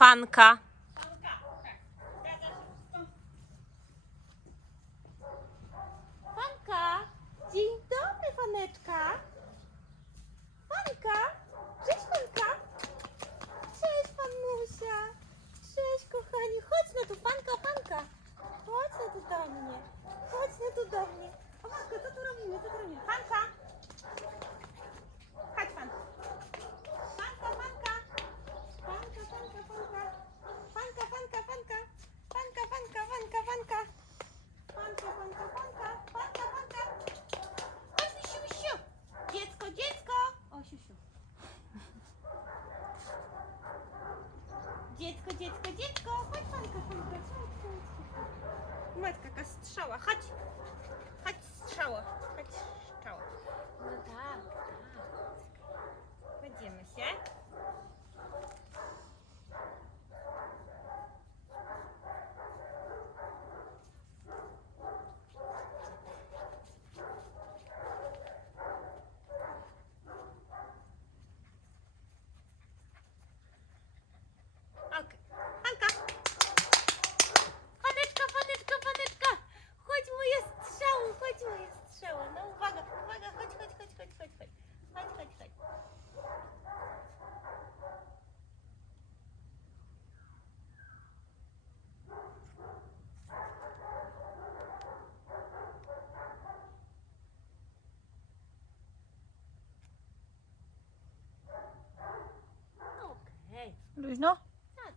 Fanka. Fanka! Dzień dobry, Faneczka! Fanka! Cześć, Fanka! Cześć, Fanusia! Cześć, kochani! Chodź no tu, Fanka, Fanka! Chodź no tu do mnie! Chodź no tu do mnie! O matko, co tu robimy? Co tu robimy? Fanka! Chodź, Fanka! Fanka, Fanka! Fanka, Fanka, Fanka! Fanka, Fanka, Fanka! Fanka, Fanka, Fanka, Fanka! Fanka, fanka, fanka, fanka, fanka. Chodź, misiu, misiu. Dziecko, dziecko. O, siusiu. Dziecko, dziecko, dziecko. Chodź, fanka, fanka. Chodź, chodź, chodź. Matka, jaka strzała. Chodź. Chodź, strzała. Chodź, strzała. No tak, tak. Będziemy się. Okej. Fanka. Faneczka, faneczka, faneczka. Chodź moje strzały, chodź moje strzały. No uwaga, uwaga, chodź, chodź, chodź, chodź, chodź, chodź. Chodź, chodź, chodź. Okej. Luźno? Tak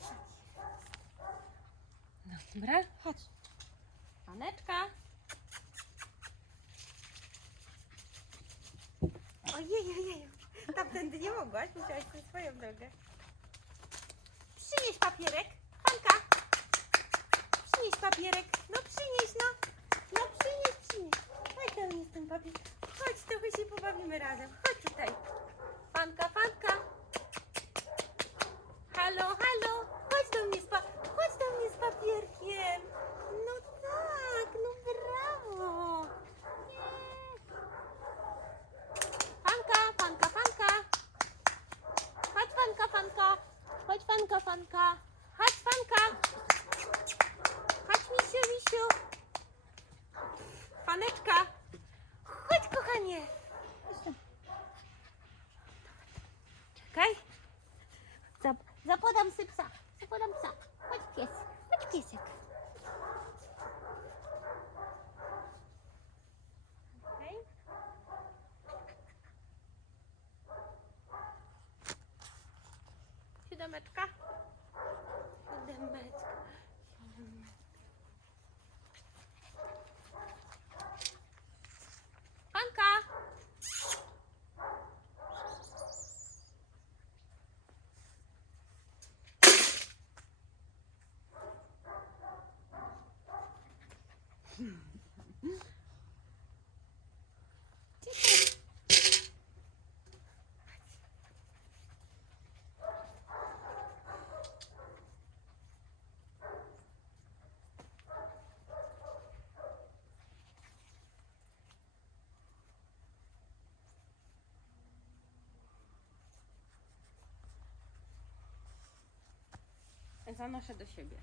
jest. No dobra, chodź. Paneczka. Ojej, ojej. Tamtędy nie mogłaś, musiałaś na swoją drogę. Przynieś papierek. Panka. Przynieś papierek. No przynieś, no. No przynieś, przynieś. Chodź mnie z tym papierem. Chodź, trochę się pobawimy razem. Chodź tutaj. Panka, panka. Halo, halo, chodź do mnie z, pa- chodź do mnie z papierkiem. No tak, no brawo. Nie. Fanka, fanka, fanka. Chodź fanka, fanka. Chodź fanka, fanka. Chodź fanka. Chodź misiu, misiu. Faneczka. Chodź kochanie. Czekaj. Zap zapodam sy psa. Zapodam psa. Chodź pies. Chodź piesek. Zanoszę do siebie.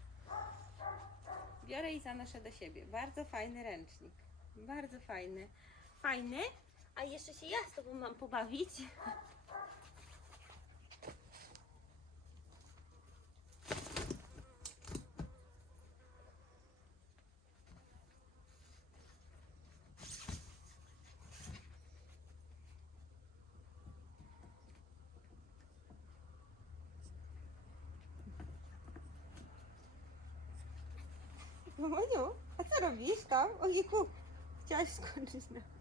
Biorę i zanoszę do siebie. Bardzo fajny ręcznik. Bardzo fajny. Fajny. A jeszcze się ja z tobą mam pobawić. Mamoniu, a co robisz tam? Ojejku, chciałaś skończyć na...